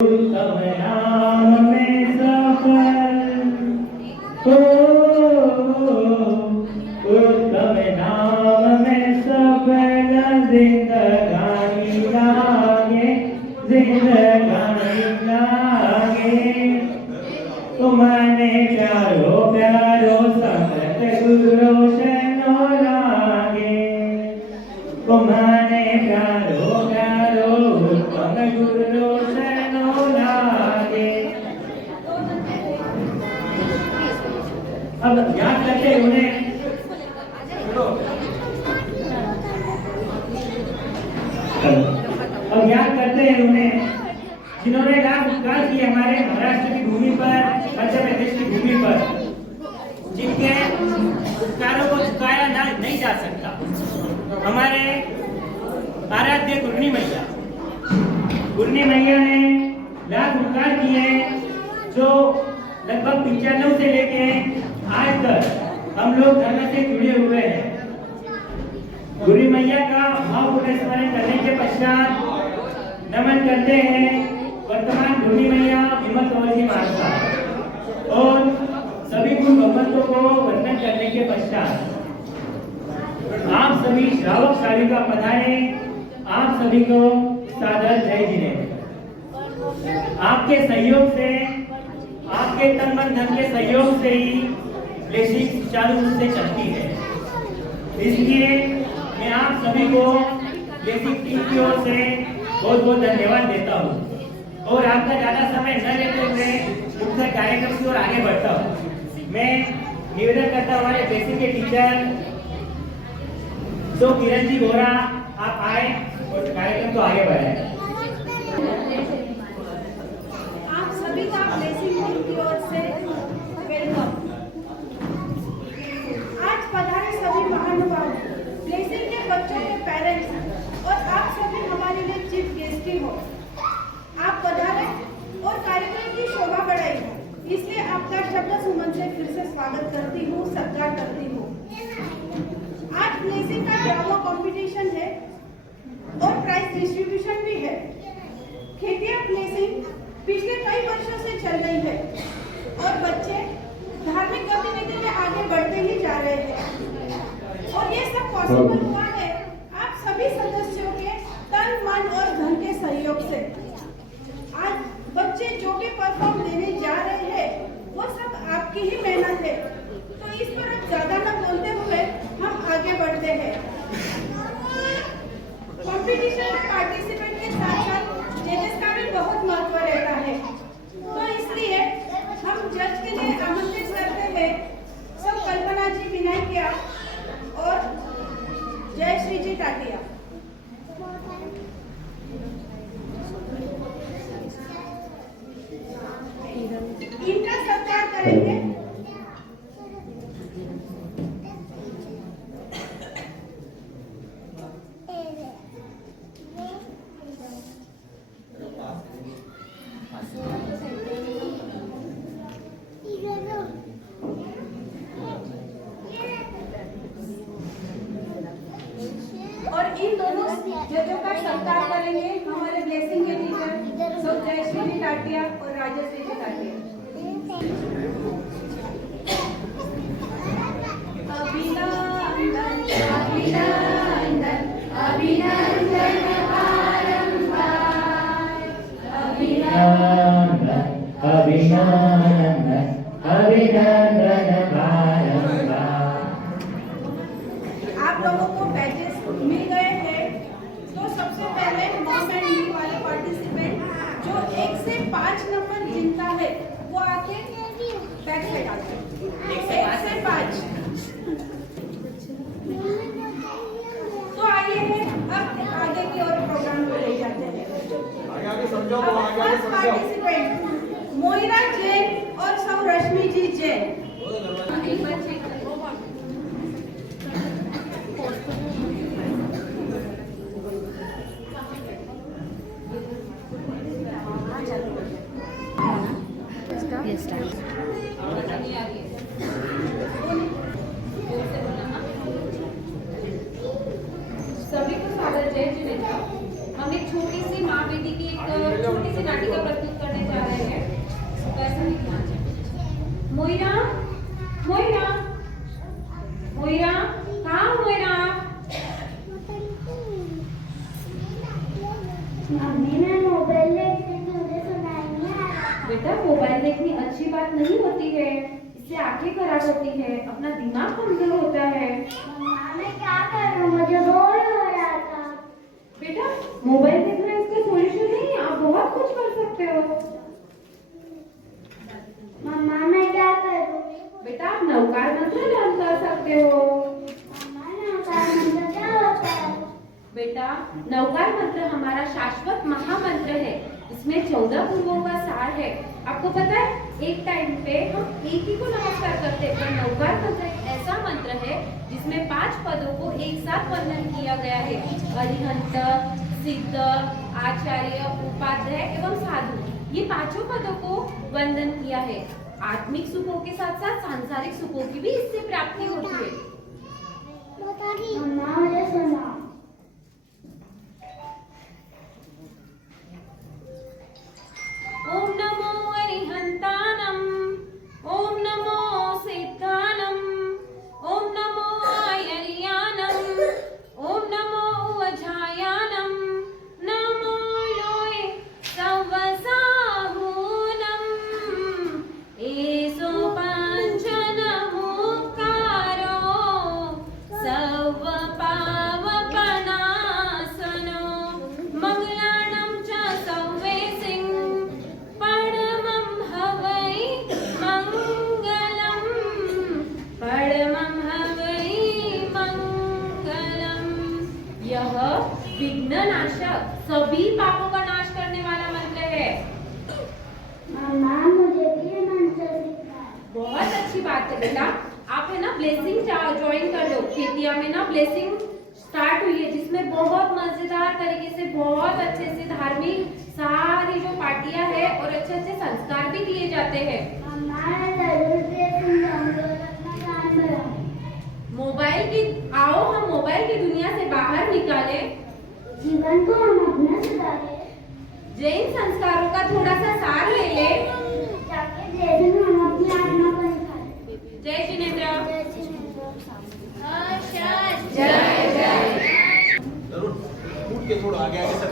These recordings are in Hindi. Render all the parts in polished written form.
उत्तम नाम में सफल हो, उत्तम नाम में सफल जिंदगानी लागे, जिंदगानी लागे। तुमने प्यारो प्यारो संत गुरु रोशनो लागे, तुम्हारे प्यारो प्यारो उत्तम गुरु रोशनो लागे। अब याद करते उन्हें अब याद करते हैं उन्हें जिन्होंने लाख उपकार किए हमारे महाराष्ट्र की भूमि पर, मध्य प्रदेश की भूमि पर, जिनके उपकारों को चुकाया नहीं जा सकता। हमारे आराध्य गुरनी मैया, गुरनी मैया ने लाख उपकार किए जो लगभग 95 से लेके आज तक हम लोग धर्म से जुड़े हुए हैं। गुरनी मैया का भावपूर्ण स्मरण करने के पश्चात नमन करते हैं वर्तमान गुरनी मैया विमल कंवर जी मानसा और सभी गुरु भगवंतों को वंदन करने के पश्चात आप सभी श्रावक श्राविका पधारे, आप सभी को सादर जय जिनेन्द्र। आपके सहयोग से, आपके तन मन धन के सहयोग से ही ब्लेसिंग सुचारू रूप से चलती है। इसलिए मैं आप सभी को ब्लेसिंग टीम की ओर से बहुत बहुत धन्यवाद देता हूँ और आपका ज्यादा समय न लेते हुए मुख्य कार्यक्रम की ओर आगे बढ़ता हूँ। मैं निवेदन करता हूँ हमारे ब्लेसिंग के टीचर तो किरण जी बोरा आप आए और कार्यक्रम को आगे बढ़ाएं। आप सभी का ब्लेसिंग टीम की ओर से वेलकम। आज पधारे सभी महानुभाव, ब्लेसिंग के बच्चों के पेरेंट्स और आप सभी हमारे लिए चीफ गेस्ट ही हो। आप पधारे और कार्यक्रम की शोभा बढ़ाई, इसलिए आपका शब्द सुमन से फिर से स्वागत करती हूँ, सत्कार करती हूँ। आज ब्लेसिंग का ड्रामा कंपटीशन है और प्राइज डिस्ट्रीब्यूशन भी है। खेतिया ब्लेसिंग पिछले कई वर्षों से चल रही है और बच्चे धार्मिक गतिविधि में आगे बढ़ते ही जा रहे हैं और ये सब पॉसिबल हुआ है आप सभी सदस्यों के तन मन और धन के सहयोग से। आज बच्चे जो भी परफॉर्म देने जा रहे हैं वो सब आपकी ही मेहनत है, तो इस पर अब ज्यादा न बोलते हुए हम आगे बढ़ते हैं। कंपटीशन में पार्टिसिपेंट के साथ साथ जजेस का भी बहुत महत्व रहता है, तो इसलिए हम जज के लिए आमंत्रित करते हैं सब कल्पना जी विनायकिया और जयश्री जी टाटिया। इनका सत्कार करेंगे। और इन दोनों जजों का सत्कार करेंगे हमारे ब्लेसिंग के टीचर सो जयश्री जी टाटिया और राजश्री जी टाटिया। अभिनंदन अभिनंदन अभिनंदन बारंबार, अभिनंदन अभिनंदन अभिनंदन बारंबार। आप लोगों को बैचेस मिल गए हैं, तो सबसे पहले मॉम एंड मी वाले पार्टिसिपेंट जो 1 से 5 नंबर जिनका है वो आके बैक साइड आते हैं। 1 से 5 तो आइए अब आगे की ओर प्रोग्राम को ले जाते हैं। फर्स्ट पार्टिसिपेंट मोइरा जैन और सौ रश्मि जी जैन। सभी को स्वागत जय जिनेन्द्र। हम एक छोटी सी माँ बेटी की एक छोटी सी नाटिका प्रस्तुत वैसा ही ध्यान रखें। मोइरा, मोइरा, मोइरा, कहाँ हो मोइरा? मम्मी मैं मोबाइल देखती थी, मुझे सुनाई नहीं आ रहा। बेटा मोबाइल देखनी अच्छी बात नहीं होती है, इससे आंखें खराब होती है, अपना दिमाग कमजोर होता है। मम्मा मैं क्या करूं, मुझे बोर हो रहा था। बेटा मोबाइल देखना इसका सॉल्यूशन नहीं है, आप बहुत कुछ कर सकते हो। मम्मा मैं क्या करूं? बेटा आप नवकार मंत्र लर्न कर सकते हो। मम्मा नवकार मंत्र क्या होता है? बेटा नवकार मंत्र हमारा शाश्वत महामंत्र है, इसमें 14 पूर्वों का सार है। आपको पता है एक टाइम पे हम एक ही को नमस्कार करते हैं, पर नवकार मंत्र एक ऐसा मंत्र है जिसमें 5 पदों को एक साथ वर्णन किया गया है। अरिहंत, सिद्ध, आचार्य, उपाध्याय एवं साधु, ये 5 पदों को वर्णन किया है। आत्मिक सुखों के साथ साथ सांसारिक सुखों की भी इससे प्राप्ति होती है। मम्मा मुझे सुनाओ। ओम नमो अरिहंतानम, ओम नमो सिद्धानम, ओम नमो आयर्यानम, ओम नमो उवजायानम, नमो लोए सवसाहूनम, एसो पंचनमुकारो सर्वपावपनासनो, मंगलाणं च सौवेसिं परमं हवै मंगलम, परमं हवै मंगलम। यह विघ्ननाशक सभी पापों का नाश करने वाला मंत्र है। मम्मा मुझे भी ये मंत्र सिखाओ। बहुत अच्छी बात है बेटा, आप है ना ब्लेसिंग ज्वाइन कर लो। खेतिया में ना ब्लेसिंग स्टार्ट हुई है, जिसमें बहुत मजेदार तरीके से बहुत अच्छे से धार्मिक सारी जो पार्टियां है और अच्छे अच्छे संस्कार भी दिए जाते हैं। मम्मा मैं जरूर ब्लेसिंग जाऊंगी और अपना काम बढ़ाऊंगी। मोबाइल की आओ हम मोबाइल की दुनिया से बाहर निकाले, जीवन को हम अपना सुधारे, जैन संस्कारों का थोड़ा सा सार ले ले। ताकि जैसे हम अपनी आत्मा को निखारें। जय जिनेन्द्र। जय जय। जरूर उठ के थोड़ा आगे आगे सर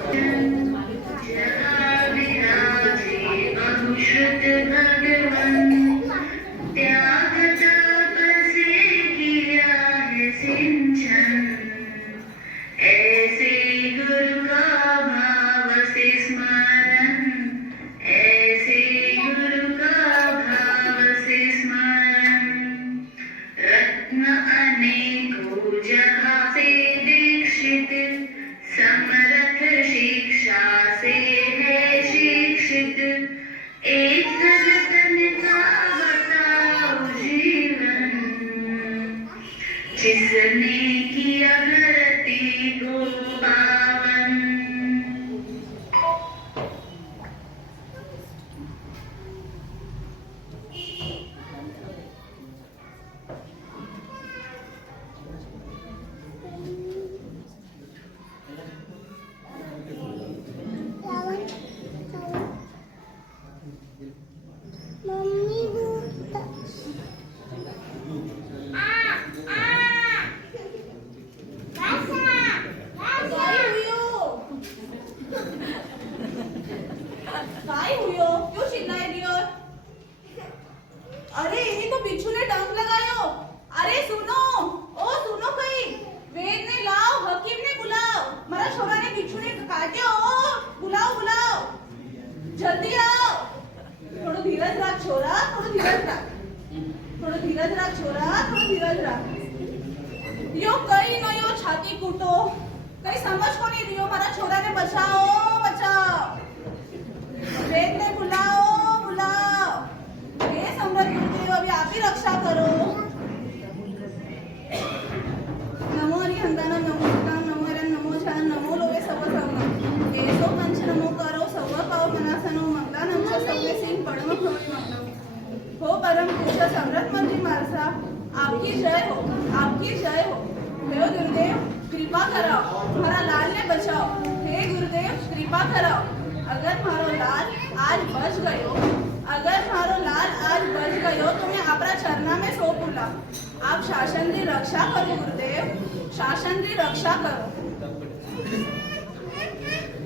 ऐसे गुरु का भाव से स्मरण, ऐसे गुरु का भाव से स्मरण, रत्न अनेकों जहाँ से दीक्षित, समर्थ शिक्षा से है शिक्षित, एक रतन का बताओ जीवन, जिसने किया धरती को पावन। मम्मी काय हुयो क्यों चिल्लाए रही हो? अरे इन्हीं तो बिच्छू ने डंक लगायो। अरे सुनो, ओ सुनो कहीं, वेद ने लाओ, हकीम ने बुलाओ, मारा छोरा ने बिच्छू ने काट्यो, बुलाओ बुलाओ, जल्दी आओ। थोड़ा धीरज रख छोरा, थोड़ा धीरज रख, थोड़ा धीरज रख छोरा, थोड़ा धीरज रख। यो कहीं न यो छाती कूटो, कहीं समझ को नहीं दियो, मारा छोरा ने बचाओ बचाओ। वेद ने बुलाओ बुलाओ, हे सम्राट गुरुदेव अभी आप ही रक्षा करो। नमो हरिहंतानम, नमो सिद्धानम, नमो हरन, नमो झान, नमो लोके सर्वसंगम, एसो पंच नमो करो सर्व पाव मनासनो, मंगलानम च सव्य सिंह परम भवति मंगलम। हो परम पूज्य सम्राट मंत्री मारसा, आपकी जय हो, आपकी जय हो। हे गुरुदेव कृपा कराओ, हमारा लाल ने बचाओ। हे गुरुदेव कृपा कराओ, अगर मारो लाल आज बच गयो, अगर मारो થયો તો મેં આપણા ચરણા में सो बोला आप शासन की रक्षा करो गुरुदेव शासन की रक्षा करो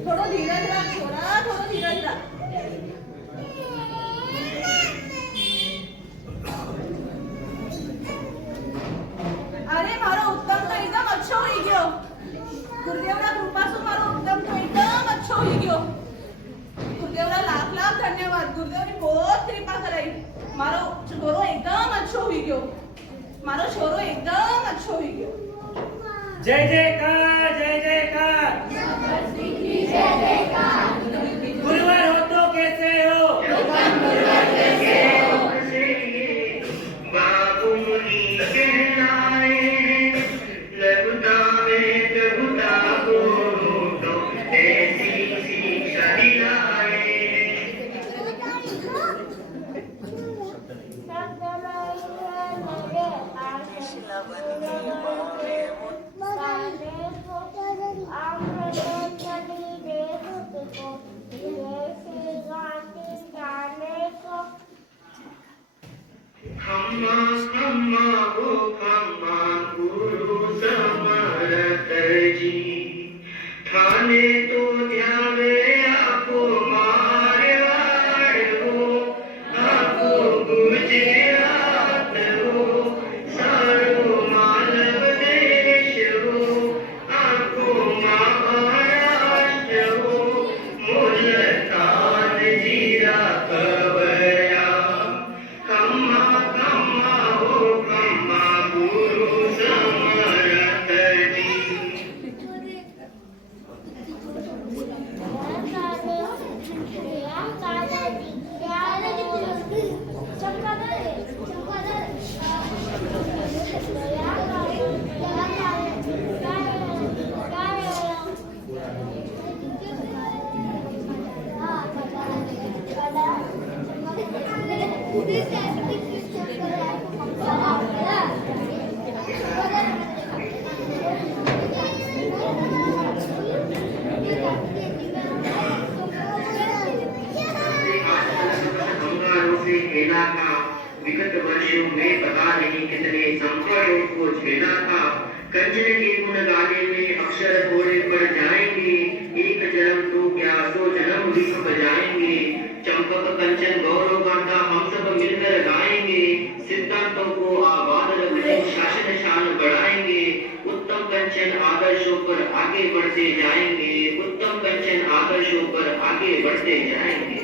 थोड़ो धीरज रख छोरा थोड़ो धीरज रख अरे मारो उत्तम तो एकदम अच्छो हो गयो गुरुदेवना कृपा से मारो उत्तम तो एकदम अच्छो हो गयो गुरुदेवना लाख लाख धन्यवाद गुरुदेवनी बहुत कृपा कराई मारो छोरो एकदम अच्छो हो गयो मारो छोरो एकदम अच्छो हो गयो जय जयकार जय जयकार गुरुवर हो तो कैसे हो बाबू मुनि कहलाए लघुता में प्रभुता को तो ऐसी शिक्षा दिलाए खम्मा खम्मा ओ खम्मा गुरु समर्थ जी थाने तो ध्यावे आपको मारवाड़ हो आपको गुजरात हो सारो मानव देश हो आपको महाराष्ट्र हो मुल्तान जीरा कवया खम्मा खम्मा हो खम्मा गुरु समर्थ जी खेला था विगत वर्षों में पता नहीं कितने संकटों को झेला था कंचन के गुण गाने में अक्षर थोड़े पड़ जाएंगे एक जन्म तो क्या 100 जन्म विश्व बजाएंगे चंपक कंचन गौरव गाथा हम सब मिलकर गाएंगे सिद्धांतों को आबाद रखने शासन शान बढ़ाएंगे उत्तम कंचन आदर्शों पर आगे बढ़ते जाएंगे उत्तम कंचन आदर्शों पर आगे बढ़ते जाएंगे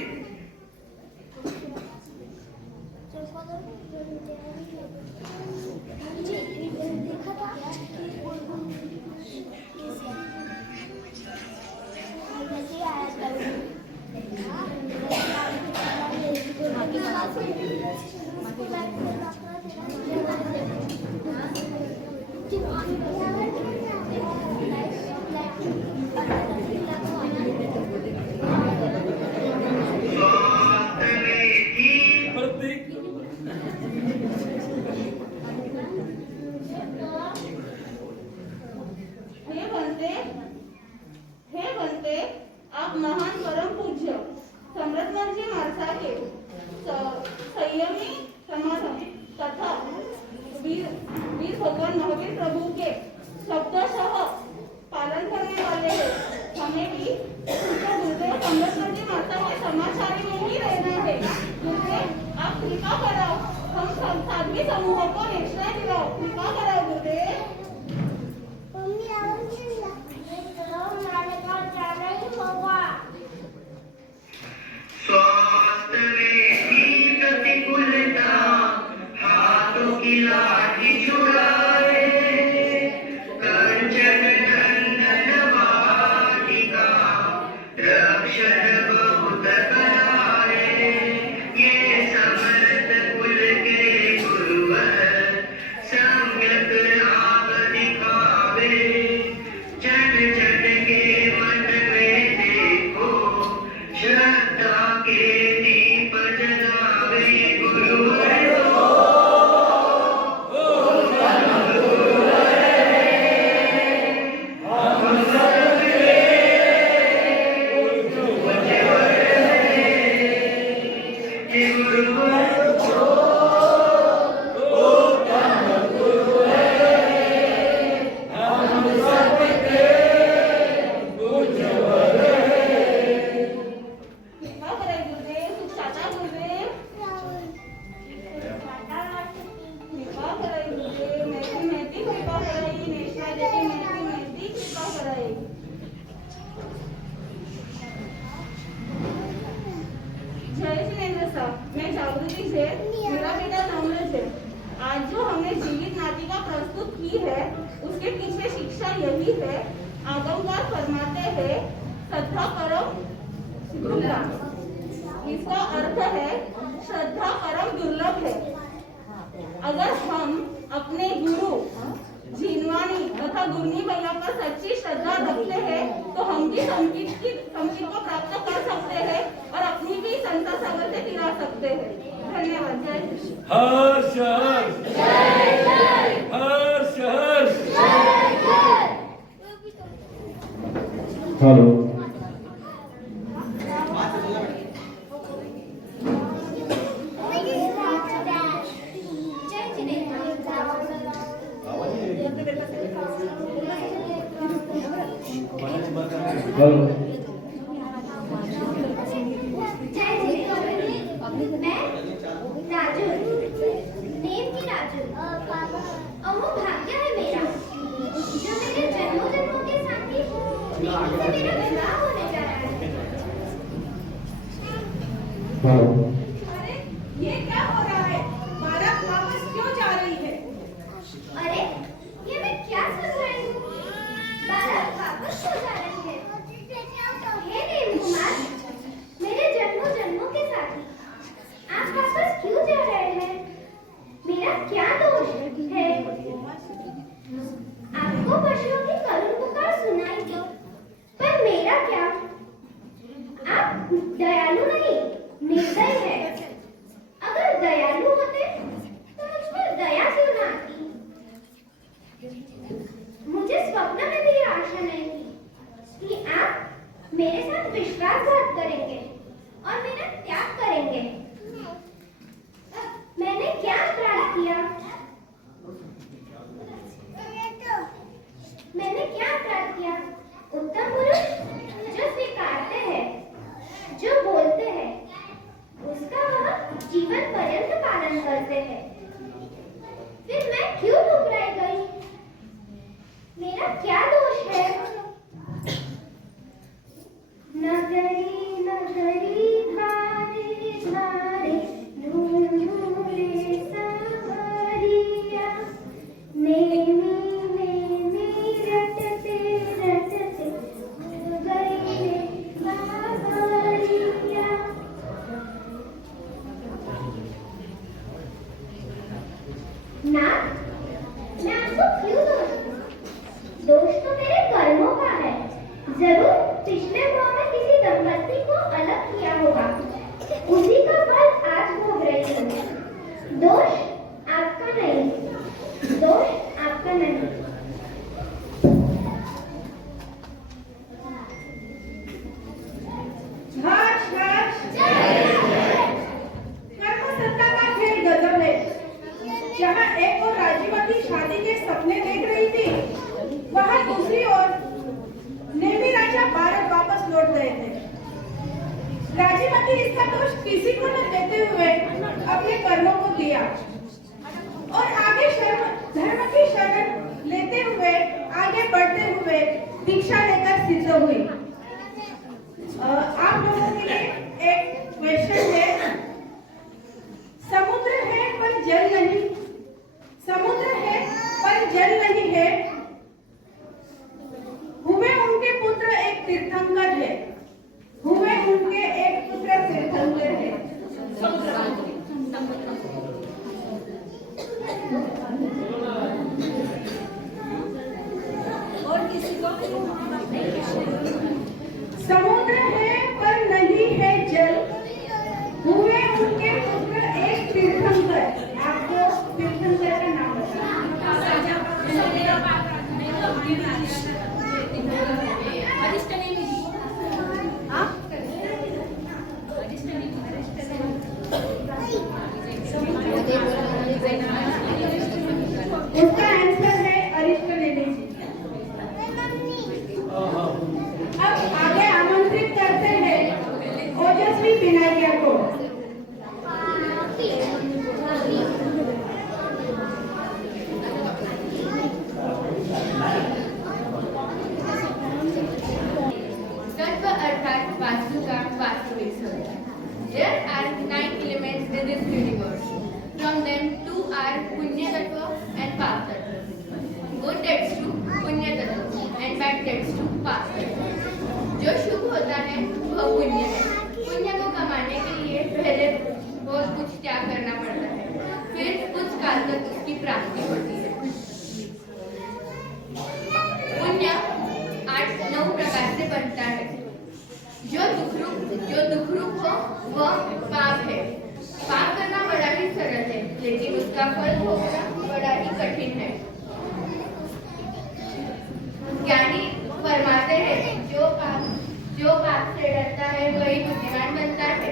हे बनते आप महान परम पूज्य सम्राटजी मारसाके संयमी समाधान तथा वीर भगवान महावीर प्रभु के शब्दशः पालन करने वाले हैं हमें भी उनका गुरुदेव सम्राटजी माता के समाचारी में ही रहना है गुरुदेव आप कृपा कराओ हम साध्वी समूह को निश्चय दिलाओ कृपा कराओ गुरुदेव स्वास्थ्य में भी प्रतिकूलता हाथों की लाठी छुड़ाए कंचन नंदन वाटिका रक्षण बहुत कराए ये समर्थ कुल के गुरुवर सम्यक आग दिखावे जन जन के मन में देखो श्रद्धा के दीप जलावे गुरुवर नमस्कार, मैं जागृति से, मेरा बेटा नवनीत है। आज जो हमने जीवित नाटिका प्रस्तुत की है उसके पीछे शिक्षा यही है, आगमकार फरमाते हैं श्रद्धा परम दुर्लभ। इसका अर्थ है श्रद्धा परम दुर्लभ है। अगर हम अपने गुरु जीनवानी तथा गुरनी भैया पर सच्ची श्रद्धा रखते हैं तो हम भी संगीत को प्राप्त कर सकते हैं और अपनी भी संता सागर से तिरा सकते हैं। धन्यवाद। जय श्री हर्ष हर्ष हर्ष हर्ष। हेलो हेलो अरे ये क्या हो रहा है? बारात वापस क्यों जा रही है? अरे ये मैं क्या सुन रही हूँ? बारात वापस क्यों जा रही है? हे देव कुमार, मेरे जन्मों जन्मों के साथी, आप वापस क्यों जा रहे हैं? मेरा क्या दोष है? आपको पशुओं की करुण पुकार सुनाई दी, पर मेरा क्या? आप दयालु नहीं, निर्दय है। अगर दयालु होते तो मुझ पर दया क्यों ना आती? मुझे स्वप्न में भी ये आशा नहीं थी कि आप मेरे साथ विश्वासघात करेंगे और मेरा त्याग करेंगे। मैंने क्या अपराध किया? मैंने क्या अपराध किया? उत्तम पुरुष जो स्वीकारते हैं, जो बोलते हैं, उसका वह जीवन पर्यंत पालन करते हैं। फिर मैं क्यों ठुकराई गई? मेरा क्या दोष है? नगरी नगरी धारे धारे ढूंढूरे सावरिया, नेमी नेमी रटते रटते गई बावरिया। ना, मैं आपको क्यों दोष दूं? दोष तो मेरे कर्मों का है। जरूर पिछले भाव में किसी दंपति को अलग किया होगा, उसी का फल आज भोग रही हूँ। दोष आपका नहीं, दोष आपका नहीं। हर्ष हर्ष। कर्मसत्ता का खेल गजब है। जहाँ एक और राजीवती शादी के सपने देख रही थी, वहाँ दूसरी ओर नेमी राजा भारत वापस लौट गए थे। राजीवती इसका दोष किसी को न देते हुए अपने कर्मों को दिया और आगे धर्म की शरण लेते हुए आगे बढ़ते हुए दीक्षा लेकर सिद्ध हुई। आप लोगों के लिए एक क्वेश्चन है। समुद्र है पर जल नहीं, समुद्र है पर जल नहीं है। हुए उनके पुत्र एक तीर्थंकर है, हुए उनके एक पुत्र तीर्थंकर है। और किसी को समुद्र है पर नहीं है जल, हुए उनके पुत्र एक तीर्थंकर। आपको तीर्थंकर का नाम उसका आंसर है अरिष्टनेमी। अब आगे आमंत्रित करते हैं ओजस्वी पिनाकिया को। तत्व अर्थात वास्तु का वास्तविक स्वरूप। There are 9 in this universe. From them, two are Punya Tattva and Paap Tattva. Good deeds to Punya Tattva and bad deeds to Paap Tattva. जो शुभ होता है वह पुण्य है। पुण्य को कमाने के लिए पहले बहुत कुछ त्याग करना पड़ता है, फिर कुछ काल तक उसकी प्राप्ति होती है। पुण्य 8-9 प्रकार से बनता है। जो दुखरूप हो वह पाप है। पाप करना बड़ा ही सरल है, लेकिन उसका फल भोगना बड़ा ही कठिन है। ज्ञानी फरमाते हैं जो पाप से डरता है वही बुद्धिमान बनता है।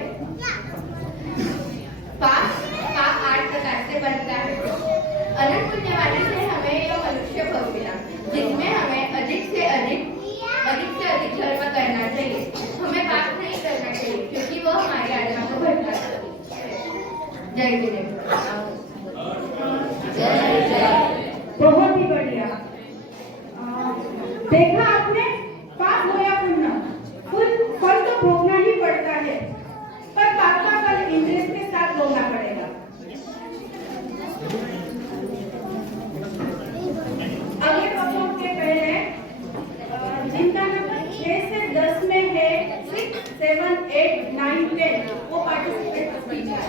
पाप 8 प्रकार से बनता है। अनंत पुण्यवाणी से हमें यह मनुष्य भव मिला, जिसमें हमें अधिक से अधिक धर्म करना चाहिए। हमें पाप नहीं करना चाहिए, क्योंकि वो हमारी आत्मा को भटकाता है। जय गुरु। बहुत ही बढ़िया। देखा आपने, पाप हो या पुण्य, फल तो भोगना ही पड़ता है, पर पाप का फल इंद्रिय के साथ भोगना पड़ेगा। अगले पक्षों के पहले जिनका नंबर 6 से 10 में है, 6, 7, 8, 9, 10 वो पार्टिसिपेट कीजिए।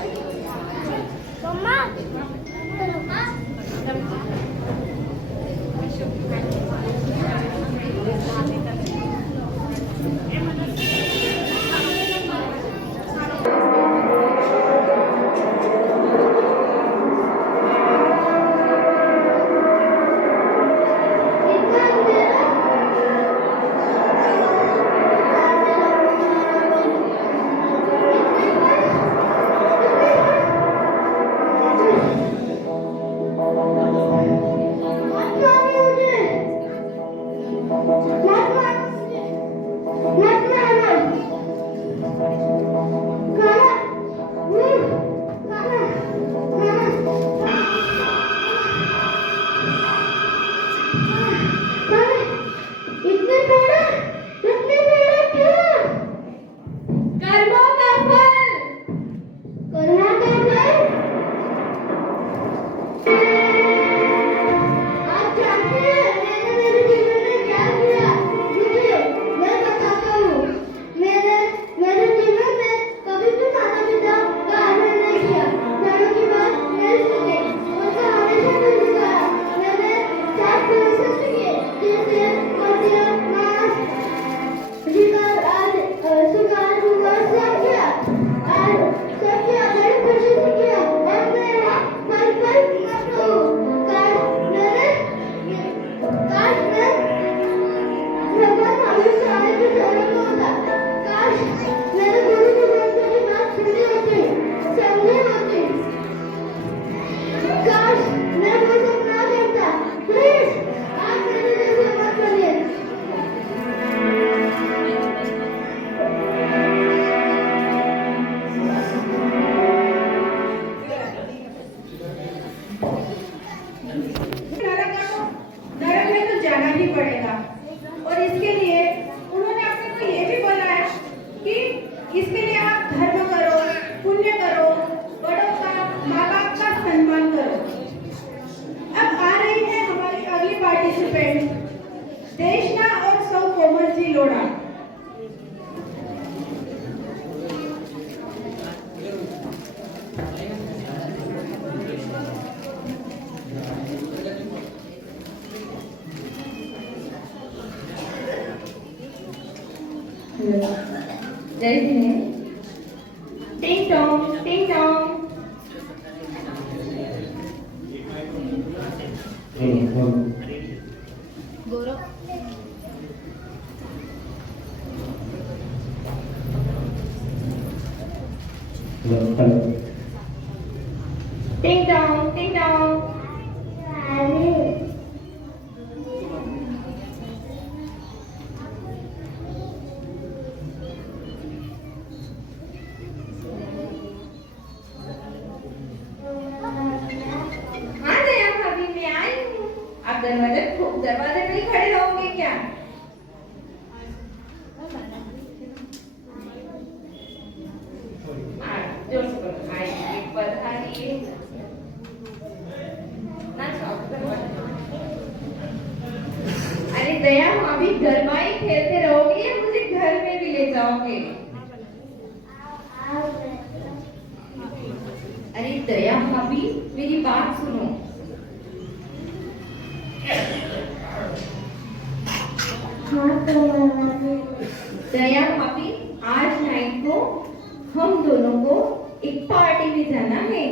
जय भीम। टिंग टोंग टिंग टोंग। गौरव टिंग टोंग टिंग टोंग। दरवाजे पे ही खड़े रहोगे क्या? जोर से बोलो। आइए ना जाओ। अरे दया भाभी गरबा ही खेलते रहोगे या मुझे घर में भी ले जाओगे? अरे दया भाभी मेरी बात सुनो। दया भाभी आज नाइट को हम दोनों को एक पार्टी में जाना है।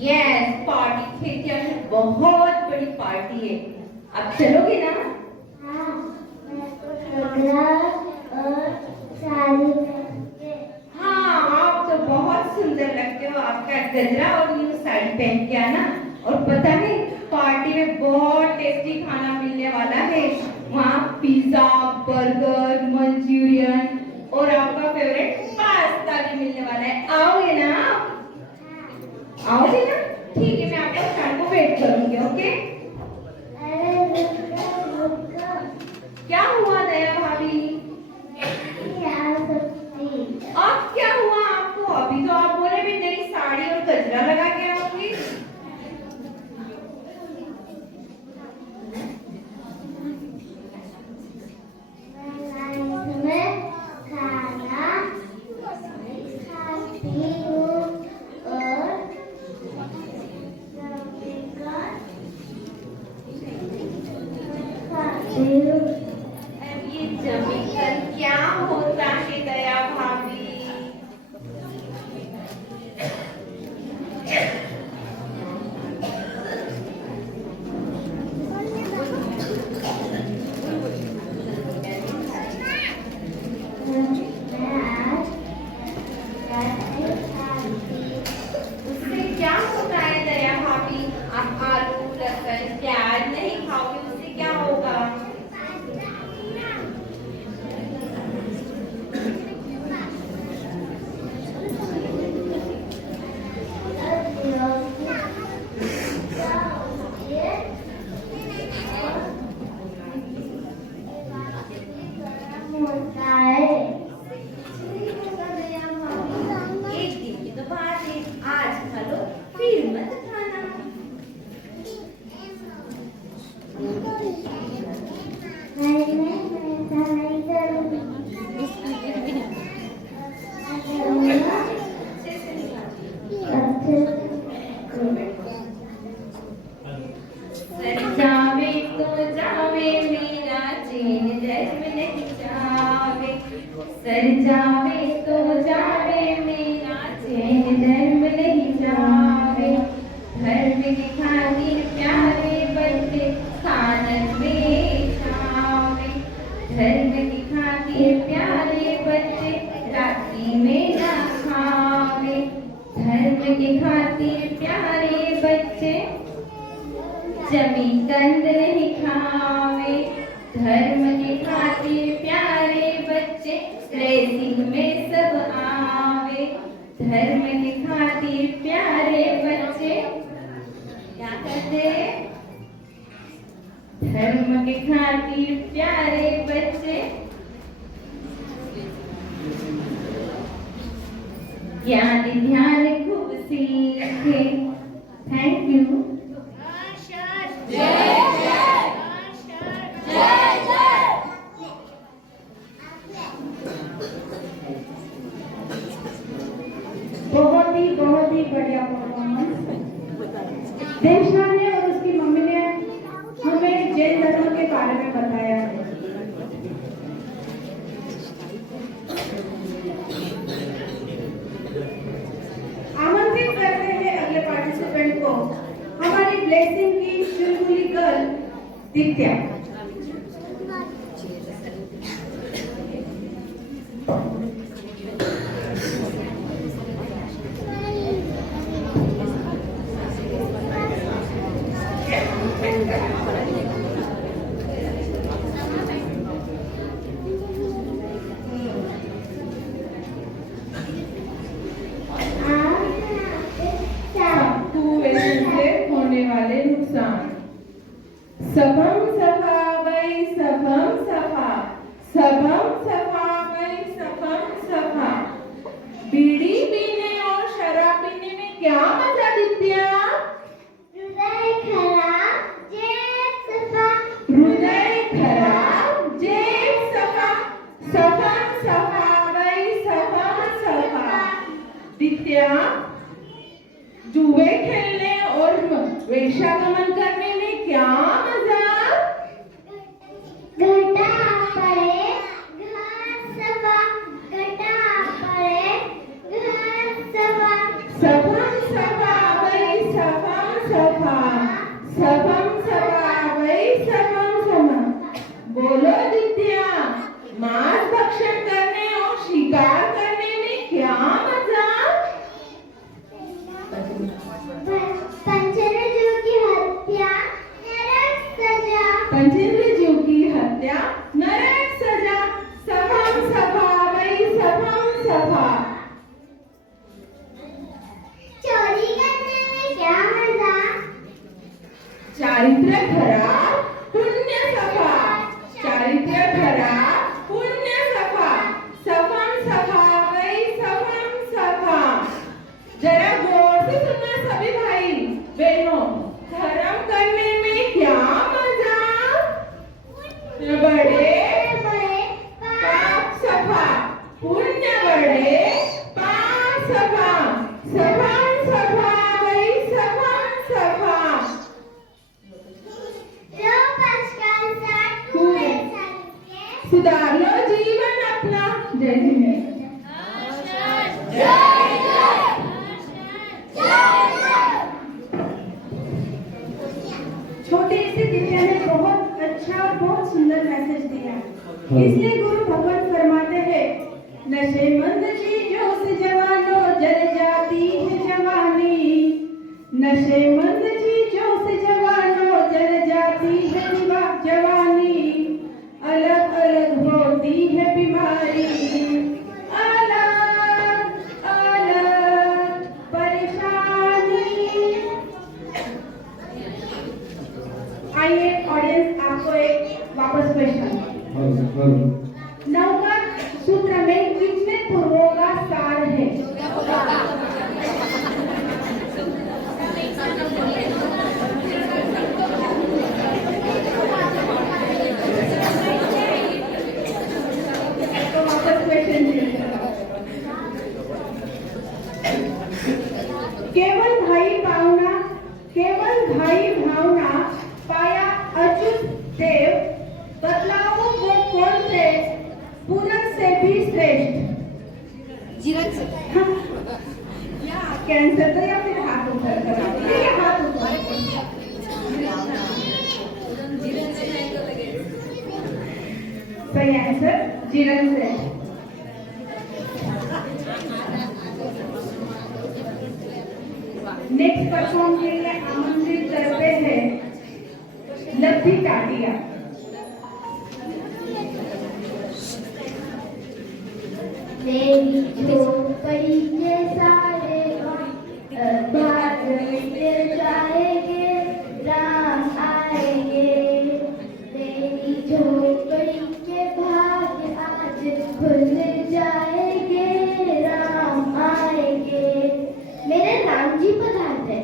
यस पार्टी खेतिया में बहुत बड़ी पार्टी है। आप चलोगे ना? हाँ आप तो बहुत सुंदर लगते हो। आपका गजरा और न्यू साड़ी पहन के आना। और पता है पार्टी में बहुत टेस्टी खाना मिलने वाला है। वहाँ पिज्जा, बर्गर, मंचूरियन और आपका फेवरेट पास्ता भी मिलने वाला है। आओगे ना आप? आओगे ना? ठीक है मैं आपका शाम को वेट करूंगी। ओके क्या हुआ दया भाभी? अब क्या हुआ आपको? अभी तो आप बोले भी नई साड़ी और गजरा लगा के आऊंगी। अब ये जमीन क्या होता है दया भाभी? उससे क्या होता है दया भाभी? आप आलू, लहसुन, प्याज नहीं खाओगे उससे क्या होगा? एक दिन की तो बात है, आज खा लो फिर मत खाना। सर जावे तो जावे मेरा चैन जन्म नहीं जावे। सर जावे तो जावे मेरा चैन जन्म नहीं जावे। धर्म के खातिर प्यारे बच्चे कानन में छावे। धर्म के खातिर प्यारे बच्चे रात्रि में ना खावे। धर्म के खातिर प्यारे बच्चे जमी कंद नहीं खावे। धर्म के खातिर प्यारे बच्चे रेसिंग में सब आवे। धर्म के खातिर प्यारे बच्चे क्या करते? धर्म के खातिर प्यारे बच्चे ज्ञान ध्यान खूब सीखे। Thank you. बहुत ही बढ़िया परफॉर्मेंस। देवशा ने और उसकी मम्मी ने हमें जैन धर्म के बारे में बताया है। आमंत्रित करते हैं अगले पार्टिसिपेंट को, हमारी ब्लेसिंग की चुलबुली गर्ल दित्या। होने वाले नुकसान। सबम सफा गई सबम सफा, सबम सफा गई सबम सफा। बीड़ी पीने और शराब पीने क्या मजा दित्या? हृदय खराब जेब सफा हृदय खराब जेब सफा सफम सफावई सफम सफा। दित्या, जुए खेलने और वेश्यागमन करने में क्या मजा? घटा पड़े घास सफा घटा पड़े घास सफा सफम सफावई सफम सफा सफम सफावई सफम सफा। बोलो दित्या, मांस भक्षण करने और शिकार करने में क्या मजा? पंचेंद्र जीव की हत्या नरक सजा पंचेंद्र जीव की हत्या नरक सजा सफम सफावई सफम सफा। चोरी करने में क्या मजा चारित्र्य खराब पुण्य सफा चारित्र्य खराब पुण्य सफा सफम सफावई सफम सफा। जरा गौर से सुनना सभी भाई बहनों, धर्म करने में क्या मजा? बड़े पाप सफा पुण्य बड़े पाप सफा सफम सफावई सफम सफा। जो बचकर साथ हुए सबके सुधार लो जीवन अपना। जय हिंद। छोटे से दिव्या ने बहुत अच्छा और बहुत सुंदर मैसेज दिया। इसलिए गुरु भगवान फरमाते हैं, नशे मंद चीजों से जवानों जल जाती है जवानी। नशे मंद चीजों से जवानों जल जाती है जवानी। अलग अलग होती है बीमारी, अलग अलग परेशानी। आइए ऑडियंस, आपको एक वापस क्वेश्चन। नौका सूत्र में कितने पूर्वों का सार है? तो वापस क्वेश्चन। केवल भाई भावना पाया अच्युत देव, बदलावों को कौन थे पूरन से भी श्रेष्ठ? जीरन से। या कैंसर तो या फिर हाथ ऊपर करा, ये हाथ ऊपर। सही आंसर जीरन से। नेक्स्ट परफॉर्म के लिए आमंत्रित करते हैं लब्धि टाटिया। मेरी झोपड़ी के सारे भाग मिट जाएंगे, राम आएंगे। मेरी झोपड़ी के भाग आज खुल जाएंगे, राम आएंगे। मेरे राम जी पधारे,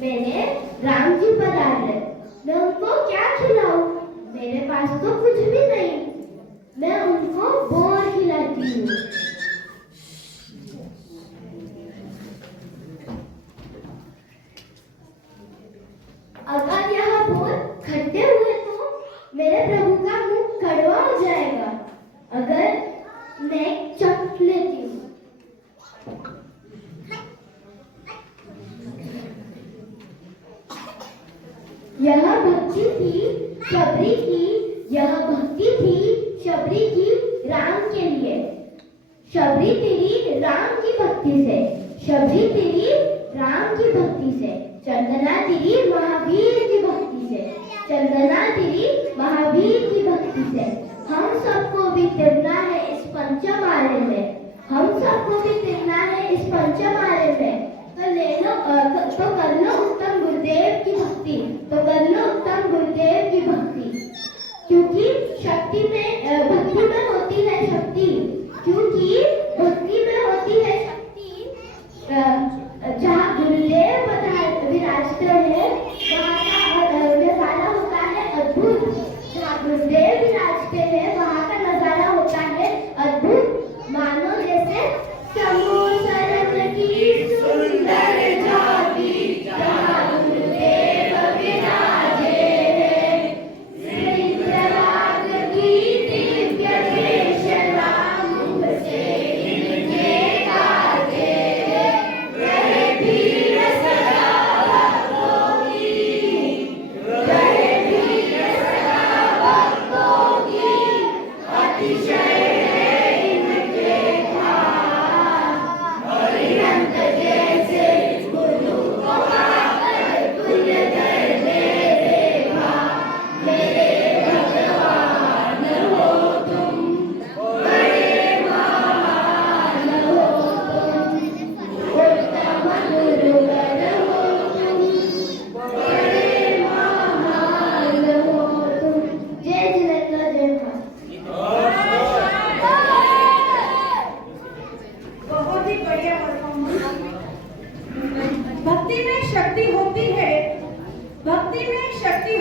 मेरे राम जी पधारे। मैं उनको क्या खिलाऊं? मेरे पास तो कुछ भी नहीं। मैं उनको बोर खिलाती हूँ। अगर यह बोर खट्टे हुए तो मेरे प्रभु का मुंह कड़वा हो जाएगा। अगर मैं चख लेती हूँ। यह भक्ति थी शबरी की, यह भक्ति थी शबरी की राम के लिए। शबरी तेरी राम की भक्ति से, शबरी तेरी राम की भक्ति से, चंदना तेरी महावीर की भक्ति से, चंदना तेरी महावीर की भक्ति से। हम सबको भी तिरना है इस पंचमाले में, हम सबको भी तिरना है इस पंचमाले में। तो ले लो, तो कर लो उत्तम गुरुदेव की भक्ति, तो कर लो उत्तम गुरुदेव की भक्ति। क्योंकि शक्ति में, भक्ति में होती है शक्ति, क्योंकि भक्ति में होती है शक्ति। जहाँ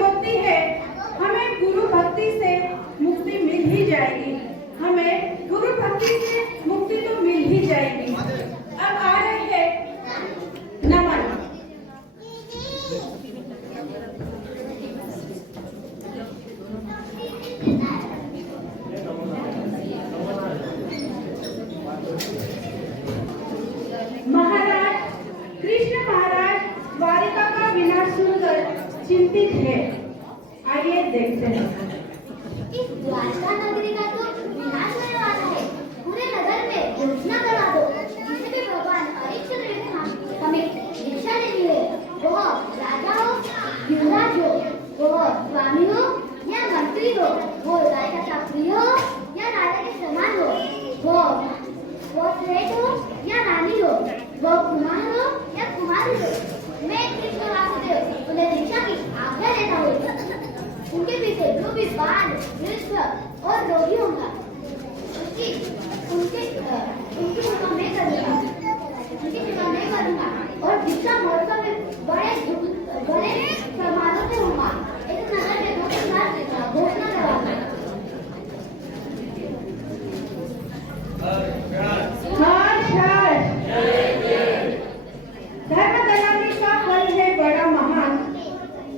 होती है, हमें गुरु भक्ति से मुक्ति मिल ही जाएगी। हमें गुरु भक्ति से मुक्ति तो मिल ही जाएगी। अब आ रहे हैं नमन। महाराज कृष्ण महाराज द्वारिका का विनाश सुनकर चिंतित है। आइए देखते हैं। इस द्वारका नगरी का तो विनाश होने वाला है। पूरे नगर में घोषणा करा दो, जिसे भी भगवान हरिश्चंद्र ने हमें दीक्षा देनी है, वह राजा हो, युवराज हो, वह स्वामी हो या मंत्री हो, वो राजा का प्रिय हो या राजा के समान हो, वो श्रेष्ठ हो या रानी हो, वो कुमार हो या कुमारी हो, मैं कृष्ण वासुदेव उन्हें दीक्षा की आज्ञा देता हूँ। उनके पीछे जो भी बाल, वृद्ध और रोगी होगा, उनकी सेवा मैं करूँगा और दीक्षा महोत्सव में बड़े समारोह से होगा। इस नगर में 2 साल घोषणा कराऊंगा। धर्म दलाली का फल है बड़ा महान।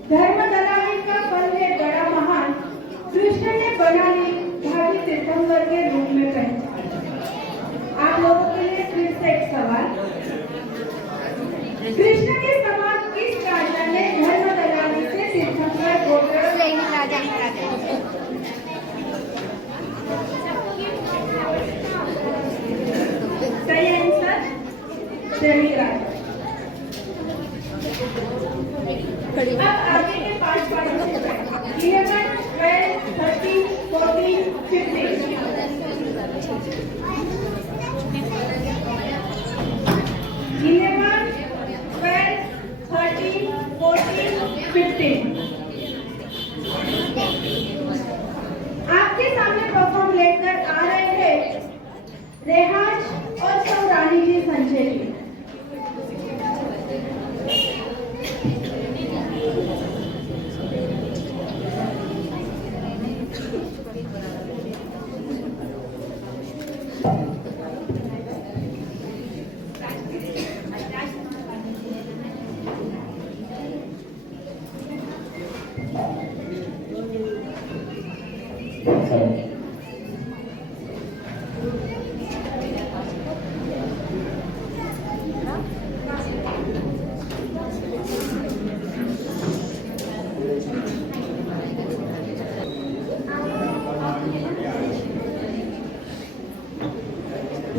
धर्म दलाली का फल है बड़ा महान। कृष्ण ने बना ली भावी तीर्थंकर के रूप में पहचान। आप लोगों के लिए फिर से एक सवाल। कृष्ण के समान किस राजा ने धर्म दलाली से तीर्थंकर होकर सही आंसर सही राजा। अब आगे के 5 पार्टिसिपेंट 11, 12, 13, 14, 15। 11, 12, 13, 14, 15। आपके सामने परफॉर्म लेकर आ रहे हैं रेहाज और सौरानी जी संचेती।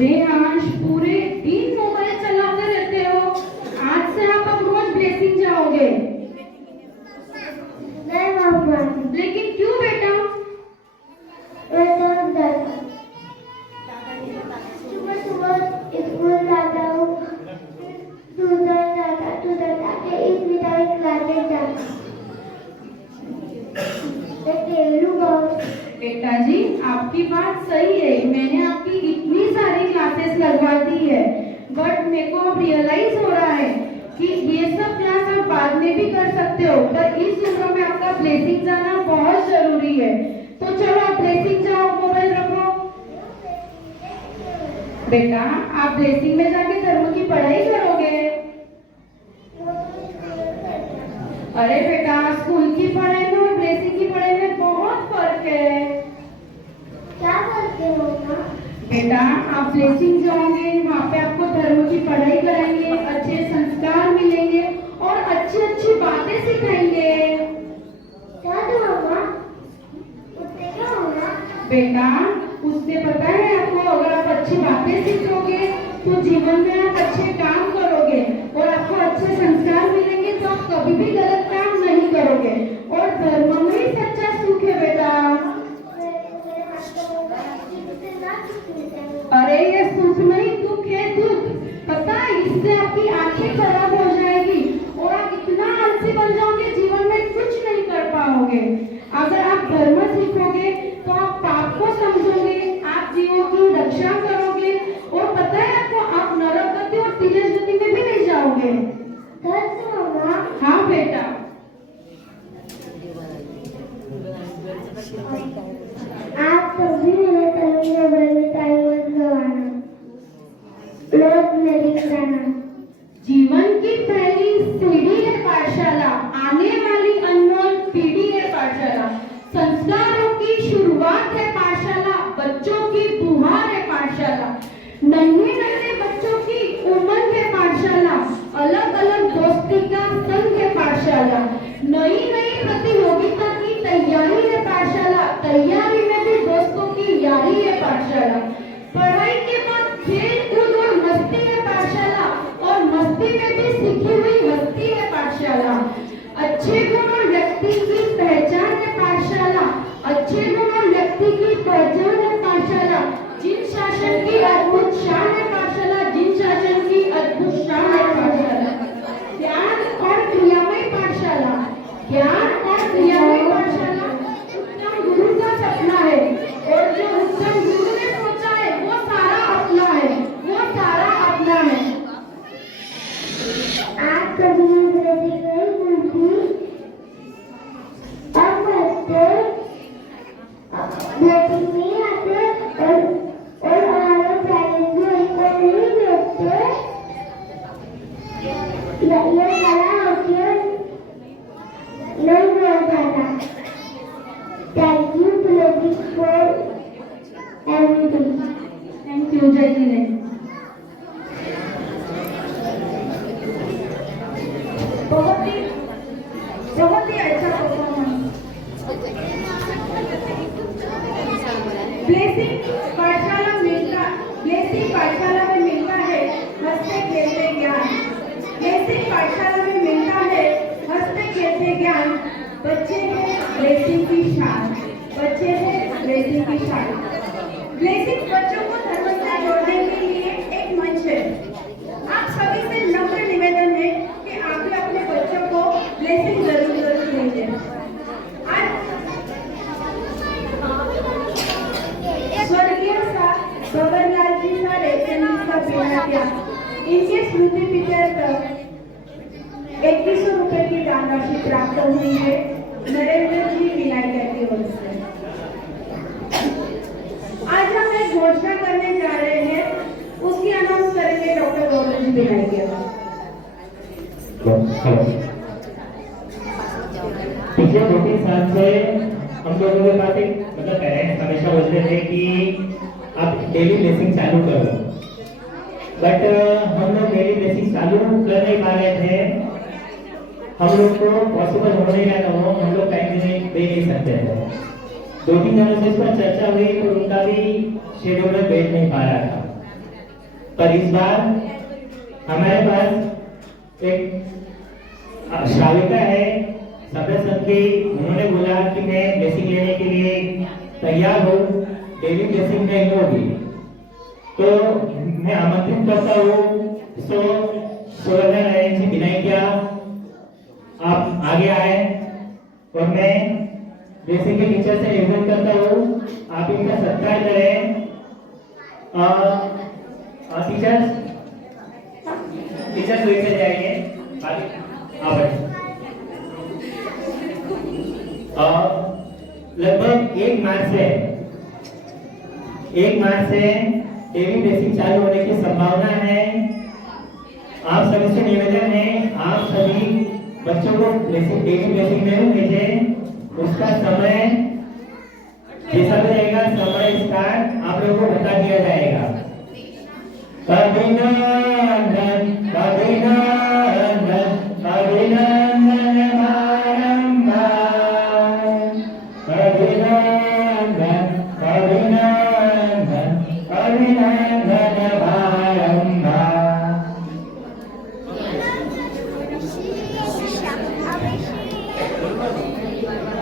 रेहांश पूरे दिन मोबाइल चलाते रहते हो। आज से आप अब रोज ब्लेसिंग जाओगे। नहीं मामा, लेकिन क्यों बेटा? सुबह सुबह स्कूल जाता हूँ, दूध जाके एक मिठाई खिलाते जाता। बेटा जी आपकी बात सही है, मैंने आपकी इतनी सारी क्लासेस लगवा दी है, बट मेरे को अब रियलाइज हो रहा है कि ये सब क्लास आप बाद में भी कर सकते हो, पर इस उम्र में आपका ब्लेसिंग जाना बहुत जरूरी है। तो चलो आप ब्लेसिंग जाओ, मोबाइल रखो। बेटा आप ब्लेसिंग में जाके धर्म की पढ़ाई करोगे। अरे बेटा स्कूल की पढ़ाई में और ब्लेसिंग की पढ़ाई में बहुत फर्क है। क्या करते हो माँ? बेटा आप ब्लेसिंग जाओगे, वहाँ पे आपको धर्म की पढ़ाई कराएंगे, अच्छे संस्कार मिलेंगे और अच्छी अच्छी बातें सिखाएंगे। क्या दो मामा? उससे क्या होगा? बेटा उससे पता है आपको, अगर आप अच्छी बातें सीखोगे तो जीवन में आप अच्छे काम करोगे और आपको अच्छे संस्कार मिलेंगे, तो आप कभी भी गलत काम नहीं करोगे और धर्म में ही सच्चा सुख है बेटा। अरे ये सुख नहीं दुख है, दुख। पता है इससे आपकी आंखें खराब हो जाएगी और आप इतना आलसी बन जाओगे, जीवन में कुछ नहीं कर पाओगे। अगर आप धर्म सीखोगे तो आप पाप को समझोगे, आप जीवों की रक्षा करोगे और पता है आपको, आप नरक गति और तिलक गति में भी नहीं जाओगे। हाँ बेटा। संस्कारों की शुरुआत है पाठशाला, बच्चों की बुहार है पाठशाला। नन्हे नन्हे बच्चों की उमंग है पाठशाला, अलग अलग दोस्ती का संग है पाठशाला। नई नई प्रतियोगिता की तैयारी है पाठशाला, तैयारी में भी दोस्तों की यारी है पाठशाला। पढ़ाई के बाद खेल कूद और मस्ती है पाठशाला, और मस्ती में भी सीखी हुई मस्ती है पाठशाला। अच्छे गुण और व्यक्ति की पहचान है पाठशाला, अच्छे गुण और व्यक्ति की पहचान है पाठशाला। जिन शासन की अद्भुत शान है पाठशाला, जिन शासन की अद्भुत शान है पाठशाला। ज्ञान और क्रियामय पाठशाला, ज्ञान और क्रियामय पाठशाला उत्तम गुरु का सपना है, और जो उत्तम गुरु ने सोचा है वो सारा अपना है, वो सारा अपना है। आज कभी अंग्रेजी नहीं बोलती, अब बैटिंग नहीं आते, और हमारे पेरेंट्स भी उनको नहीं देखते। ये कला होती है, नहीं बोल पाता। Thank you plating for everything. Thank you जय जी ने। बहुत ही अच्छा परफॉर्मेंस। ब्लेसिंग पाठशाला में मिलता है हंसते खेलते ज्ञान। ब्लेसिंग पाठशाला में मिलता है हंसते खेलते ज्ञान। बच्चे हैं ब्लेसिंग की शान, बच्चे हैं ब्लेसिंग की शान। ब्लेसिंग बच्चों को धर्म से जोड़ने के लिए एक मंच है। आप सभी से नम्र निवेदन है कि आप भी अपने बच्चों को ब्लेसिंग जरूर भेजें। स्वर्गीय भगतलाल जी सर का पीना क्या, इनके स्मृति प्रीत्यर्थ 2100 रुपए की धनराशि प्राप्त हुई है नरेंद्र जी विनायक की ओर से। आज हम एक घोषणा करने जा रहे हैं, उसकी अनाउंस करेंगे डॉक्टर गौरव जी विनायक। पिछले 2-3 साल से हम लोगों के पास एक पेरेंट्स हमेशा बोलते थे कि आप डेली ब्लेसिंग चालू करो, बट हम लोग डेली ब्लेसिंग चालू कर नहीं पा रहे थे। हम लोग को पॉसिबल हो नहीं रहा था, हम लोग टाइम दे नहीं सकते थे। 2-3 दिनों से इस पर चर्चा हुई तो उनका भी शेड्यूल में बैठ नहीं पा रहा था। पर इस बार हमारे पास एक श्राविका है सदस्य की, उन्होंने बोला कि मैं ब्लेसिंग लेने के लिए तैयार हूँ, डेली ब्लेसिंग नहीं होगी, तो मैं आमंत्रित करता हूँ सुवर्णा जी विनायकिया, आप आगे आए और मैं ब्लेसिंग के टीचर से निवेदन करता हूँ आप इनका सत्कार करें। टीचर्स लेके जाएंगे लगभग 1 मार्च से डेली ब्लेसिंग चालू होने की संभावना है। आप सभी से निवेदन है, आप सभी बच्चों को डेली ब्लेसिंग में भेजें। उसका समय जैसा भी रहेगा, समय स्टार्ट आप लोगों को बता दिया जाएगा। अभिनंदन अभिनंदन अभिनंदन बारंबार, अभिनंदन अभिनंदन अभिनंदन बारंबार।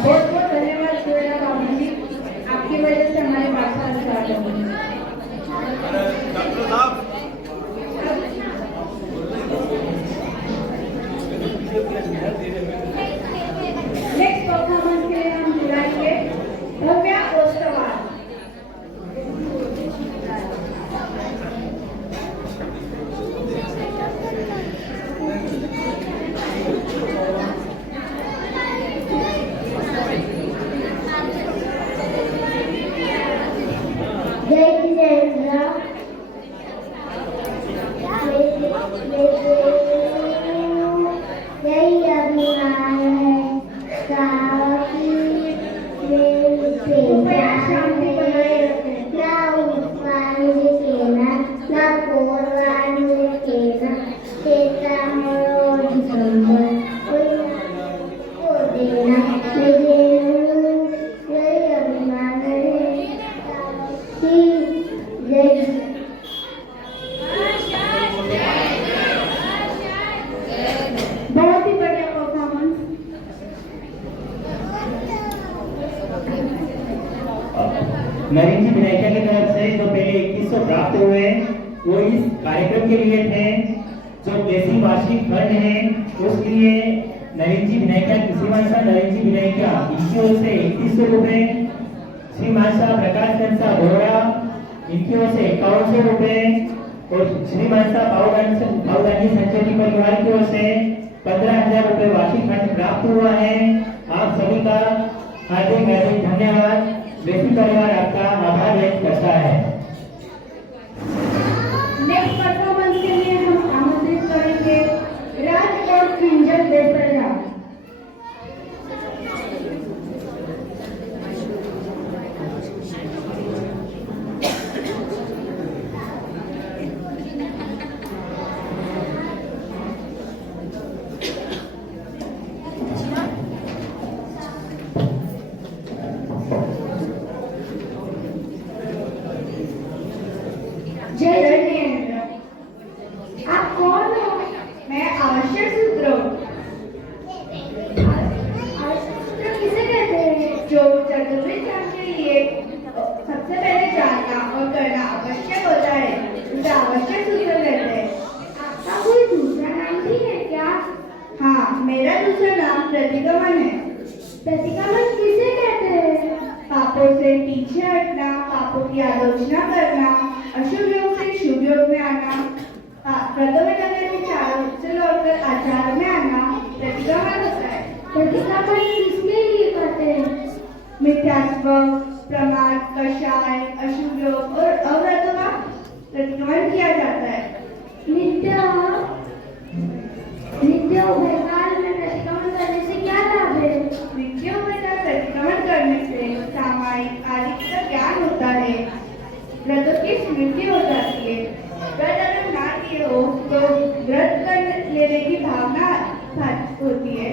बहुत बहुत धन्यवाद सुरेला बाबू जी, आपकी वजह से हमारे पाठशाला स्टार्ट होगी। डॉक्टर साहब नेक्स्ट परफॉर्मेंस के लिए हम बुलाएंगे भव्या ओस्तवाल। जय जिनेन्द्र, जय अभिमान, के लिए थे। जो बेसिक वार्षिक फंड है उसके लिए नवीन जी विनायका श्रीमान साहब नवीन जी विनायका इनकी ओर से 3100 रुपए, श्रीमान साहब प्रकाश कंसा बोरा इनकी ओर से 5100 रुपए और श्रीमान साहब पावगानी संचेती परिवार की ओर से 15,000 रुपए वार्षिक फंड प्राप्त हुआ है। आप सभी का हार्दिक हार्दिक धन्यवाद। बेसिक परिवार आपका आभार व्यक्त करता है। नेक्स्ट परफॉर्मेंस के लिए हम आमंत्रित करेंगे राज और किंजल देसैया। जय जय आप कौन हो? मैं आवश्यक सूत्र हूँ। आवश्यक सूत्र किसे कहते हैं? जो चतुर्विद काम के लिए सबसे पहले जानना और करना आवश्यक होता है उसे आवश्यक सूत्र कहते हैं। आपका कोई दूसरा नाम भी है क्या? हाँ, मेरा दूसरा नाम प्रतिगमन है। प्रतिगमन किसे कहते हैं? पापों से पीछे हटना, पापों की आलोचना करना, अशुभ योग से शुभ योग में आना, व्रतों में लगने के चारों से लौटकर आचार में आना प्रतिगमन होता है। प्रतिगमन किसके लिए करते हैं? मिथ्यात्व, प्रमाद, कषाय, अशुभ योग और अव्रतों का प्रतिगमन किया जाता है। नित्य उभयकाल में प्रतिगमन करने से क्या लाभ है? नित्य उभयकाल प्रतिगमन करने से सामायिक आदि का ज्ञान होता है, व्रतों की स्मृति हो जाती है। व्रत अगर ना किए हो तो व्रत कर लेने की भावना होती है,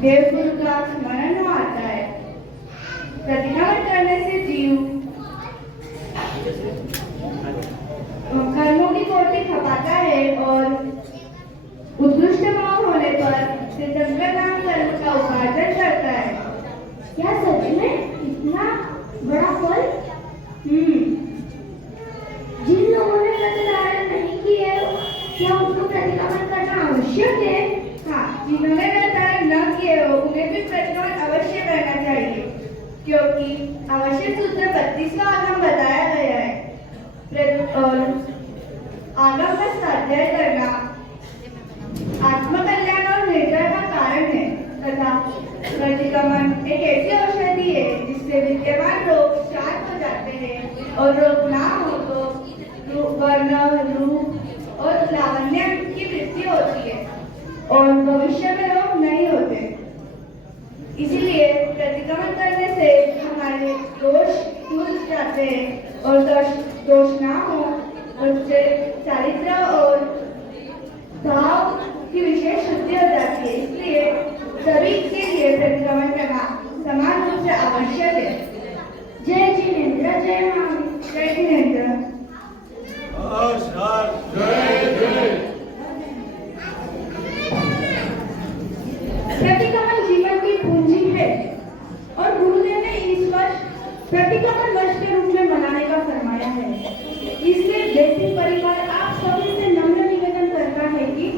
देवगुरु का स्मरण हो आता है। प्रतिगमन करने से जीव कर्मों की कोटि खपाता है और उत्कृष्ट भाव होने पर तीर्थंकर नाम कर्म का उपार्जन करता है। क्या सच में इतना बड़ा फल? जिन लोगों ने व्रत धारण नहीं किए क्या उनको प्रतिगमन करना आवश्यक है? हाँ, जिन्होंने व्रत धारण न किए हो उन्हें भी प्रतिगमन अवश्य करना चाहिए, क्योंकि आवश्यक सूत्र 32वां आगम बताया गया है। और आगम का स्वाध्याय करना आत्मकल्याण और निर्जय का कारण है तथा प्रतिगमन एक ऐसी औषधि है जिससे विद्यमान रोग शांत हो जाते हैं और रोग ना हो तो वर्ण, रूप और लावण्य की वृद्धि होती है और भविष्य में रोग नहीं होते। इसीलिए प्रतिगमन करने से हमारे दोष धुल जाते हैं और दोष ना हो उससे चारित्र और भाव की विशेष शुद्धि हो जाती है। इसलिए सभी के लिए प्रतिगमन करना समान रूप से आवश्यक है। जय जिनेन्द्र, जय महावीर, जय जिनेन्द्र। प्रतिगमन जीवन की पूंजी है और गुरुदेव ने इस वर्ष प्रतिगमन वर्ष के रूप में मनाने का फरमाया है। इसलिए बेसिक परिवार आप सभी से नम्र निवेदन करता है कि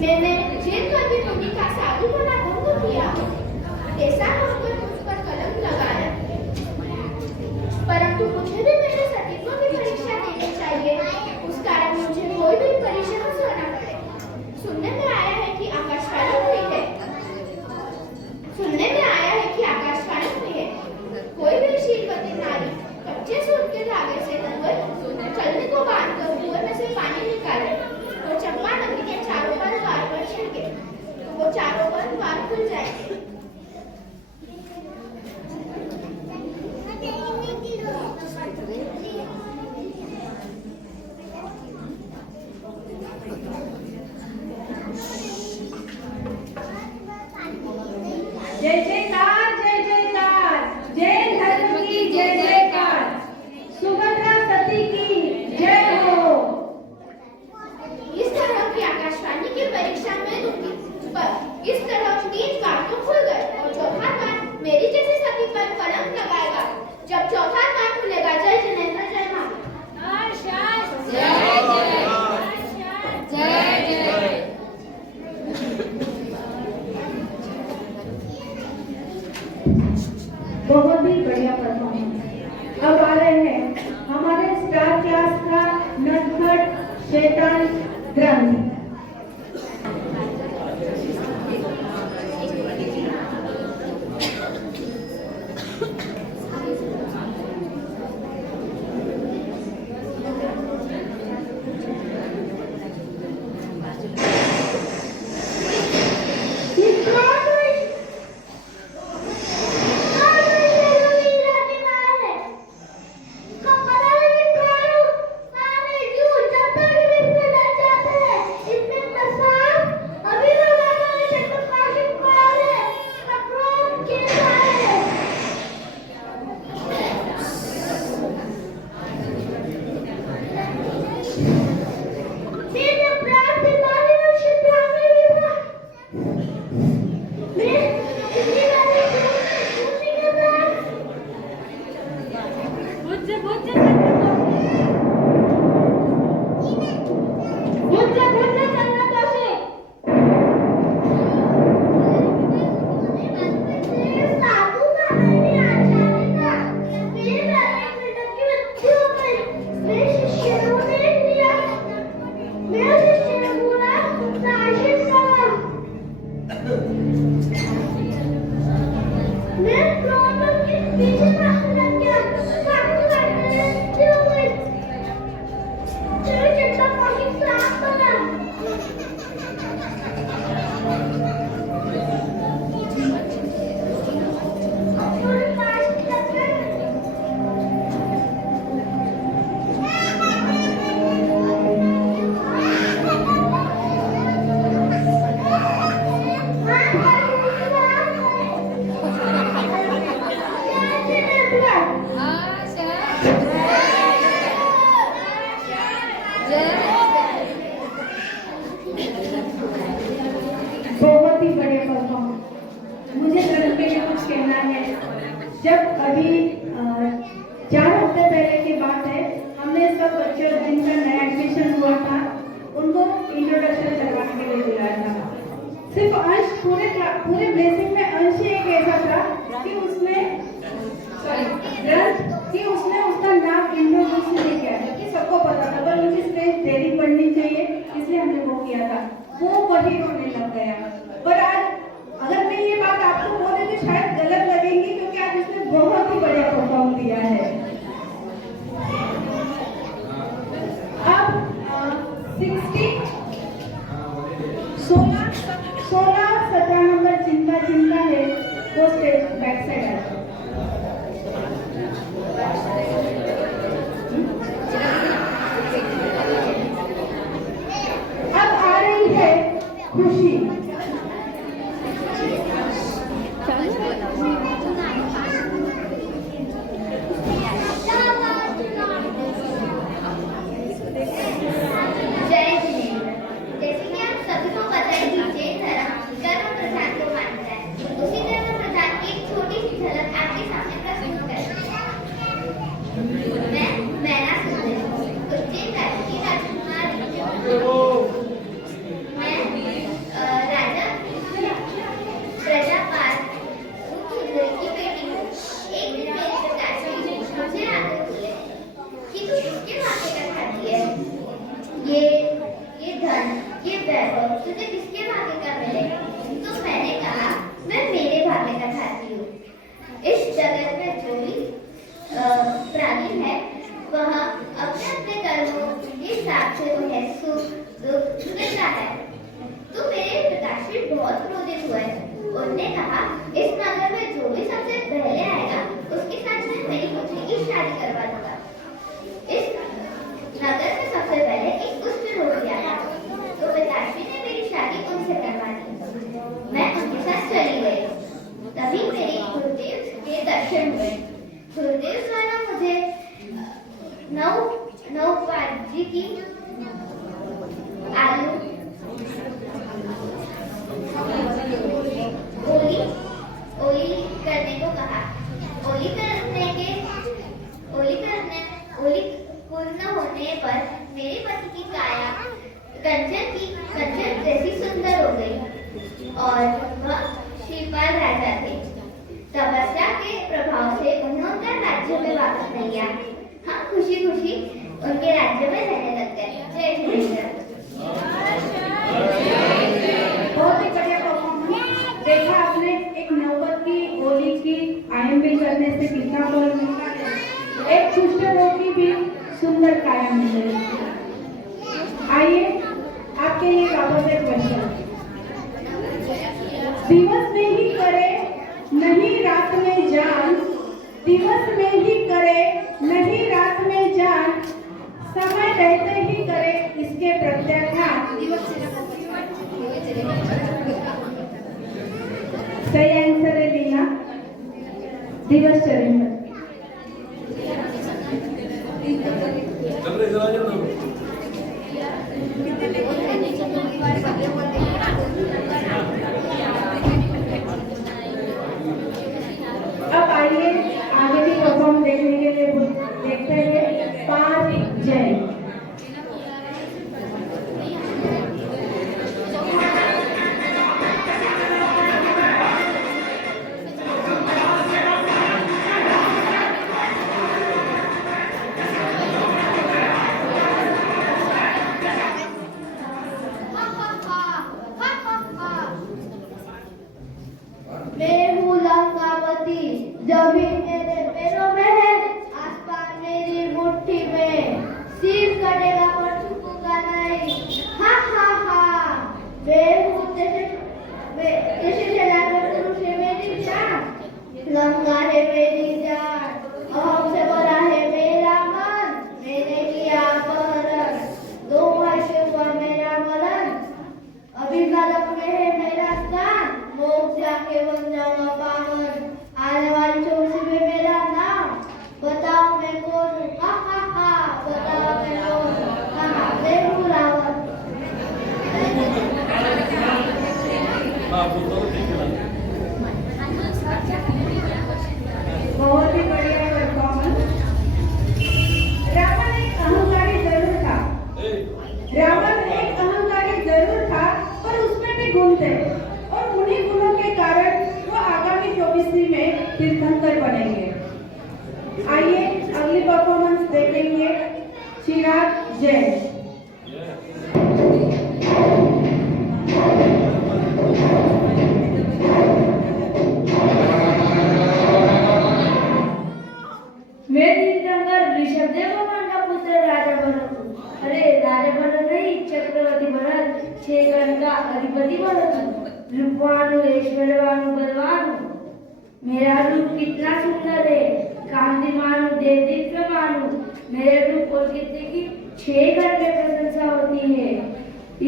मैंने जेल कर भी मुझे का साधु बना भंग किया, ऐसा होकर मुझ पर कलंक लगाया। परंतु मुझे भी मेरे सतीत्व की परीक्षा देनी चाहिए, उस कारण मुझे कोई भी परीक्षा न सहना पड़े। सुनने में आया है कि आकाशवाणी हुई है, कोई भी शीलवती नारी कच्चे सूत के धागे से चलने को बांधकर कुएं में से पानी निकाले तो चंपा नदी के चारों पर द्वार पर छिड़के तो वो चारों पर द्वार खुल जाएंगे। जय जयकार, जय जयकार, जय धर्म की जय जयकार, सुभद्रा सती की जय हो। इस तरह की आकाशवाणी की परीक्षा में दूंगी, पर इस तरह 3 बार तो खुल गए और चौथा बार मेरी जैसी सती पर कलंक लगाएगा। जब चौथा बार खुलेगा, जय जिनेंद्र, जय माता। बहुत ही बढ़िया परफॉर्मेंस। अब आ रहे हैं हमारे स्टार क्लास का नटखट शैतान ग्रामी। बहुत ही बढ़िया परफॉर्मेंस। मुझे धर्म के लिए कुछ कहना है। जब अभी 4 हफ्ते पहले की बात है, हमने सब बच्चों जिनका नया एडमिशन हुआ था उनको इंट्रोडक्शन करवाने के लिए बुलाया था। सिर्फ अंश पूरे ब्लेसिंग में अंश एक ऐसा था कि उसने उसका नाम इंट्रोड्यूस नहीं किया, कि सबको पता था, पर मुझे स्टेज डेयरिंग पढ़नी चाहिए इसलिए हमने वो किया था। वो वही होने लग गया। पर आज अगर मैं ये बात आपको बोले तो शायद गलत लगेगी, क्योंकि आज उसने बहुत ही बढ़िया परफॉर्म किया है। अब 16-17 नंबर जिनका है वो स्टेज बैक साइड है। अब आ रही है खुशी। जय जिनेंद्र। जैसे कि आप सभी को पता है कि धन, ये वैभव तुझे किसके भाग्य का मिले? तो मैंने कहा मैं मेरे भाग्य का चाहती हूँ। इस जगत में जो भी प्राणी है वह अपने अपने कर्मों के हिसाब से वह सुख दुख मिलता है। तो मेरे पिताश्री बहुत क्रोधित हुए। उन्होंने कहा इस नगर में जो भी सबसे पहले आएगा उसके साथ मैं मेरी पुत्री की शादी करवा दूंगा। इस नगर में सबसे पहले एक कुष्ठ रोगी आया तो पिताश्री ने मेरी शादी उनसे करवा दी। मैं उनके साथ चली गई। तभी मेरे गुरुदेव के दर्शन हुए। गुरुदेव द्वारा मुझे नवपाद जी की आलू ओली करने को कहा। ओली पूर्ण होने पर मेरे पति की काया कंचन जैसी सुंदर हो गई और वह शिवपाल राजा थे। तपस्या के प्रभाव से उन्हें उनका राज्य में वापस नहीं गया। हम खुशी खुशी उनके राज्य में रहने लग गए। जय श्री कृष्ण। बहुत ही बढ़िया परफॉर्मेंस। देखा आपने एक नौबत की ओली की आयम्बी करने से कितना फल मिलता है। एक कुष्ठ रोगी भी सुंदर काया मिल रही है। आइए आपके लिए बाबा से क्वेश्चन। दिवस में ही करे नहीं रात में जान, दिवस में ही करे नहीं रात में जान, समय रहते ही करे इसके प्रत्याख्यान। सही आंसर है लीना। दिवस चलेंगे। अब आइए आगे भी परफॉर्म देखने के लिए देखते हैं 5 जय। मैं हूँ लंकावती, जमीन मेरे पैरों में है, आसमान मेरी मुट्ठी में, सिर कटेगा पर झुकूंगा नहीं। हा हा हा। मैं हूँ जैसे चलाकर पुरुष है मेरी जान, लंका है मेरी जान, अहम से बड़ा है मेरा मन, मैंने किया अपहरण, 2 भाई से हुआ मेरा मरण, अभी बालक में है मेरा स्थान, मोक्ष जाके बन जाऊंगा पावन, आने वाली चौसी में मेरा नाम, बताओ मैं कौन हूँ? हा हा हा। बताओ मैं कौन हूँ? हाँ, मैं हूँ रावण। बहुत ही बढ़िया परफॉर्मेंस। रावण एक अहंकारी जरूर था। रावण एक अहंकारी जरूर था पर उसमें भी गुण थे और उन्हीं गुणों के कारण वो आगामी 24वीं में तीर्थंकर बनेंगे। आइए अगली परफॉर्मेंस देखेंगे चिराग जैन। मैं तीर्थंकर ऋषभदेव भगवान का पुत्र राजा भरत हूँ। अरे राजा भरत नहीं, चक्रवर्ती भरत, 6 गण का अधिपति भरत हूँ। रूपवान हूँ, ऐश्वर्यवान हूँ, बलवान हूँ। मेरा रूप कितना सुंदर है, कांतिमान हूँ, देदीप्यमान हूँ। मेरे रूप और कीर्ति की 6 गण में प्रशंसा होती है।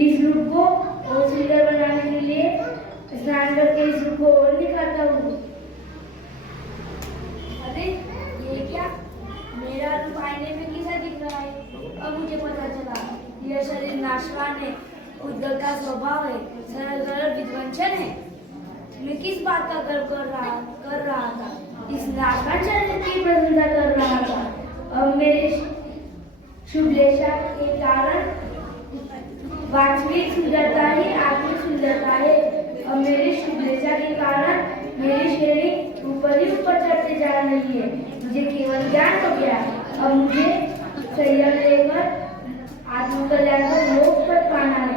इस रूप को और सुंदर बनाने के लिए स्नान करके इस रूप को और निखारता हूँ। अरे ये क्या, मेरा रूप आईने में कैसा दिख रहा है? अब मुझे पता चला, यह शरीर नाशवान है, उद्दल का स्वभाव है, सरल सरल विध्वंसन है। मैं किस बात का गर्व कर रहा था? इस नाशवान शरीर की प्रशंसा कर रहा था। अब मेरे शुभलेशा के कारण वास्तविक सुंदरता ही आत्मिक सुंदरता है। अब मेरी शुभलेशा के कारण मेरी श्रेणी ऊपर ही ऊपर चढ़ते जा रही है। मुझे केवल ज्ञान हो गया। अब मुझे संयम लेकर आत्मकल्याण को लोक पर पाना है।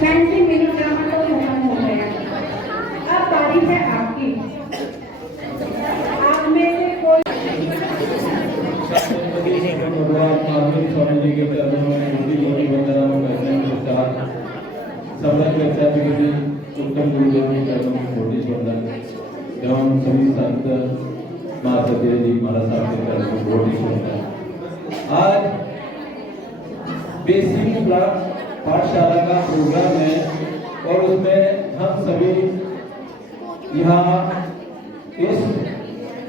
फैंसी मिनी ड्रामा तो खत्म हो गया। अब बारी है आपकी। आप में से कोई भगवान महावीर स्वामी जी के चरणों में हिंदी वंदना करने के साथ समस्त विद्यार्थी उत्तम गुरुदेव के चरणों में कोटि वंदन एवं सभी संत महासत्य जी महाराज साहब के चरणों में कोटि वंदन। आज बेसिक पाठशाला का प्रोग्राम है और उसमें हम सभी यहाँ इस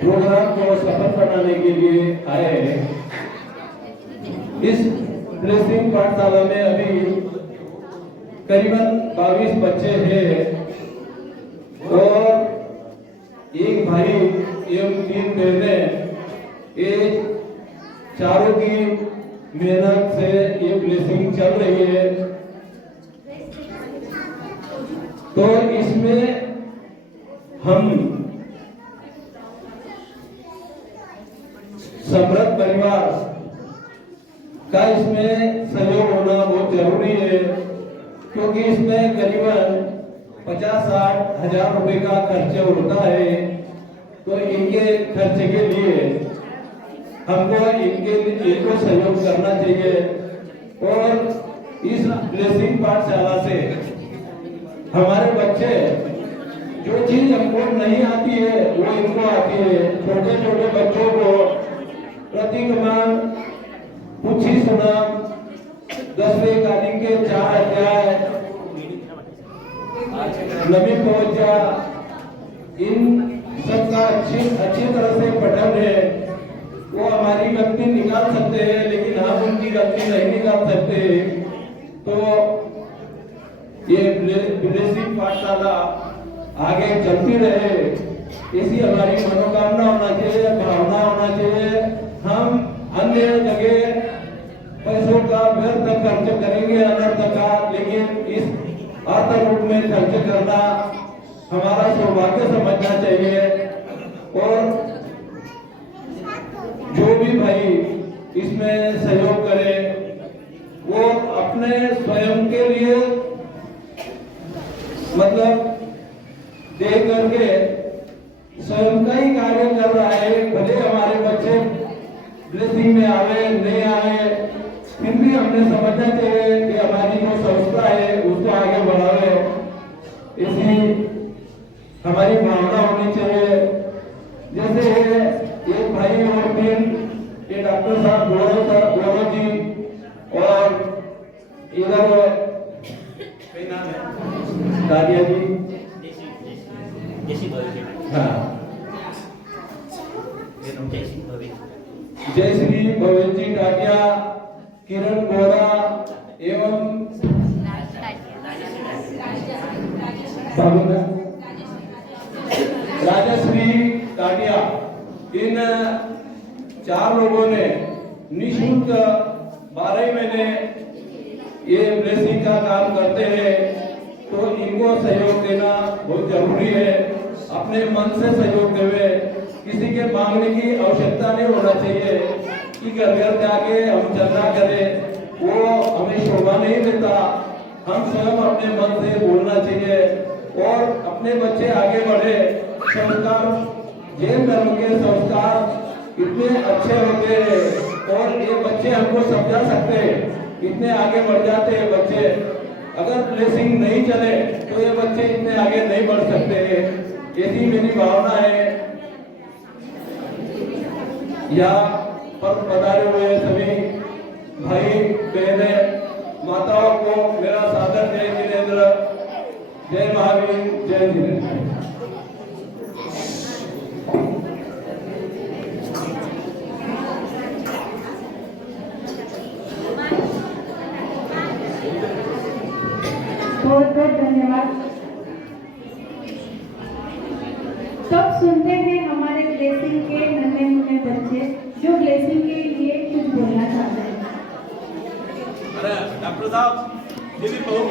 प्रोग्राम को सफल बनाने के लिए आए हैं। इस ब्लेसिंग पाठशाला में अभी करीबन 22 बच्चे हैं और एक भाई एवं 3 बहनें। ये चारों की मेहनत से ये ब्लेसिंग चल रही है। तो इसमें हम समृद्ध परिवार का इसमें सहयोग होना बहुत जरूरी है, क्योंकि इसमें करीबन 50-60 हजार रुपए का खर्च होता है। तो इनके खर्चे के लिए हमको इनको सहयोग करना चाहिए और इस ब्लेसिंग पाठशाला से हमारे बच्चे जो चीज हमको नहीं आती है वो इनको आती है। छोटे छोटे बच्चों को प्रतिक्रमण कुछ ही सुना 10वें कालीन के 4 अध्याय नवी पहुंचा इन सबका अच्छी तरह से पठन है। वो हमारी गलती निकाल सकते हैं लेकिन हम उनकी गलती नहीं निकाल सकते। तो ये ब्लेसिंग पाठशाला आगे चलती रहे, इसी हमारी मनोकामना होना चाहिए, भावना होना चाहिए। हम अन्य जगह पैसों का व्यर्थ खर्च करेंगे अनर्थ का, लेकिन इस अर्थ रूप में खर्च करना हमारा सौभाग्य समझना चाहिए। और जो भी भाई इसमें सहयोग करे वो अपने स्वयं के लिए मतलब दे करके स्वयं का ही कार्य कर रहा है। भले हमारे बच्चे ब्लेसिंग में आवे नहीं आवे, फिर भी हमने समझना चाहिए कि हमारी जो संस्था है उसको आगे बढ़ावे, इसी हमारी भावना होनी चाहिए। जैसे एक भाई और 3 ये डॉक्टर साहब गौरव जी और इधर दादिया जी, हाँ जय श्री भवन जी टाटिया, किरण बोरा एवं राजश्री टाटिया, इन 4 लोगों ने निःशुल्क 12 महीने ये ब्लेसिंग का काम करते हैं। तो इनको सहयोग देना बहुत जरूरी है। अपने मन से सहयोग देवे, किसी के मांगने की आवश्यकता नहीं होना चाहिए कि घर घर जाके हम चंदा करें, वो हमें शोभा नहीं देता। हम स्वयं अपने मन से बोलना चाहिए और अपने बच्चे आगे बढ़े। संस्कार, जैन धर्म के संस्कार इतने अच्छे होते हैं और ये बच्चे हमको समझा सकते हैं, इतने आगे बढ़ जाते हैं बच्चे। अगर ब्लेसिंग नहीं चले तो ये बच्चे इतने आगे नहीं बढ़ सकते हैं। यही मेरी भावना है। यहाँ पर पधारे हुए सभी भाई बहने माताओं को मेरा सादर जय जिनेन्द्र, जय महावीर, जय जिनेन्द्र। बहुत बहुत धन्यवाद। सब सुनते हैं हमारे ब्लेसिंग के नन्हे मुन्ने बच्चे जो ब्लेसिंग के लिए कुछ बोलना चाहते हैं। अरे डॉक्टर साहब, ये भी बहुत